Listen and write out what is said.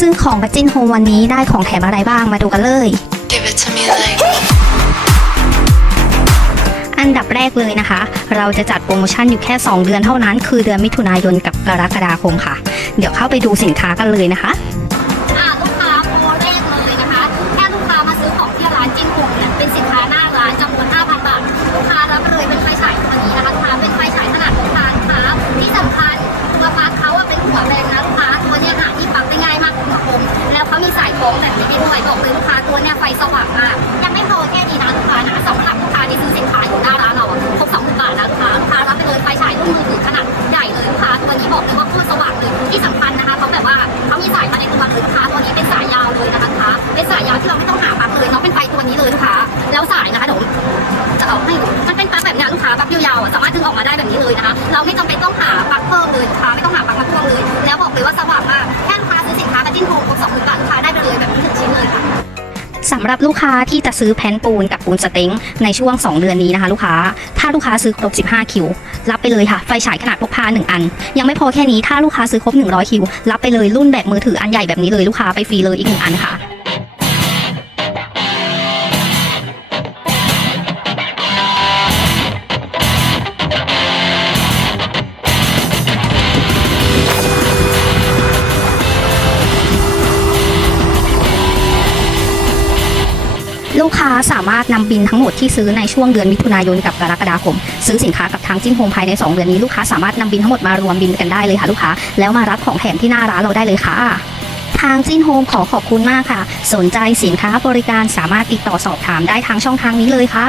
ซึ่งของบัจจินโฮมวันนี้ได้ของแถมอะไรบ้างมาดูกันเลย Give it to me like อันดับแรกเลยนะคะ เราจะจัดโปรโมชั่นอยู่แค่ 2 เดือนเท่านั้น คือเดือนมิถุนายนกับกรกฎาคมค่ะ เดี๋ยวเข้าไปดูสินค้ากันเลยนะคะอ่าลูกค้าโปรแรกเลยนะคะ แค่ลูกค้ามาซื้อของที่ร้านจิ้นหงเนี่ยเป็นสินค้าหน้าร้านจำนวน5,000 บาท ลูกค้ารับเลยเป็นไฟฉายตัวนี้นะคะลูกค้าเป็นไฟฉายขนาดพกพาลูกค้าที่สำคัญตัวปลั๊กเขาอะเป็นหัวแบนนะลูกค้า เขามีสายคล้องแบบนี้ให้ด้วยบอกเลยลูกค้าตัวเนี้ยไฟสว่างมากยังไม่พอแค่นี้นะลูกค้านะสำหรับลูกค้าที่ซื้อสินค้าอยู่หน้าร้านเราครบสองหมื่นบาทนะลูกค้าลูกค้ารับไปเลยไฟฉายรุ่นมือถือขนาดใหญ่เลยลูกค้าตัวนี้บอกเลยว่าโคตรสว่างเลยที่สำคัญนะคะเขาแบบว่าเขามีสายมาในตัวเลยลูกค้าตัวนี้เป็นสายยาวเลยนะคะลูกค้าเป็นสายยาวที่เราไม่ต้องหาปลั๊กเลยเนาะเป็นไฟตัวนี้เลยลูกค้าแล้วสายนะคะเดี๋ยวจะเอาให้มันเป็นปั๊กแบบเนี้ยลูกค้าปั๊กยาวๆสามารถดึงออกมาได้แบบนี้เลยนะคะเราไม่จำเป็นต้องหาปลั๊กเพิ่มเลยลูกค้าไม่ต้องหาปลั๊กมาพ่วเลย แล้วบอกเลยว่าสว่างมาก สำหรับลูกค้าที่จะซื้อแผ่นปูนกับปูนสเต็งในช่วง 2 เดือนนี้นะคะ ลูกค้า ถ้าลูกค้าซื้อครบ 15 คิว รับไปเลยค่ะ ไฟฉายขนาดพกพา 1 อัน ยังไม่พอแค่นี้ ถ้าลูกค้าซื้อครบ 100 คิว รับไปเลยรุ่นแบบมือถืออันใหญ่แบบนี้เลยลูกค้าไปฟรีเลยอีกหนึ่งอันค่ะ ลูกค้าสามารถนำบินทั้งหมดที่ซื้อในช่วงเดือนมิถุนายนกับกรกฎาคม ซื้อสินค้ากับทางจิ้นโฮมภายใน 2 เดือนนี้ลูกค้าสามารถนำบินทั้งหมดมารวมบินกันได้เลยค่ะลูกค้าแล้วมารับของแถมที่หน้าร้านเราได้เลยค่ะทางจิ้นโฮมขอขอบคุณมากค่ะ สนใจสินค้าบริการสามารถติดต่อสอบถามได้ทางช่องทางนี้เลยค่ะ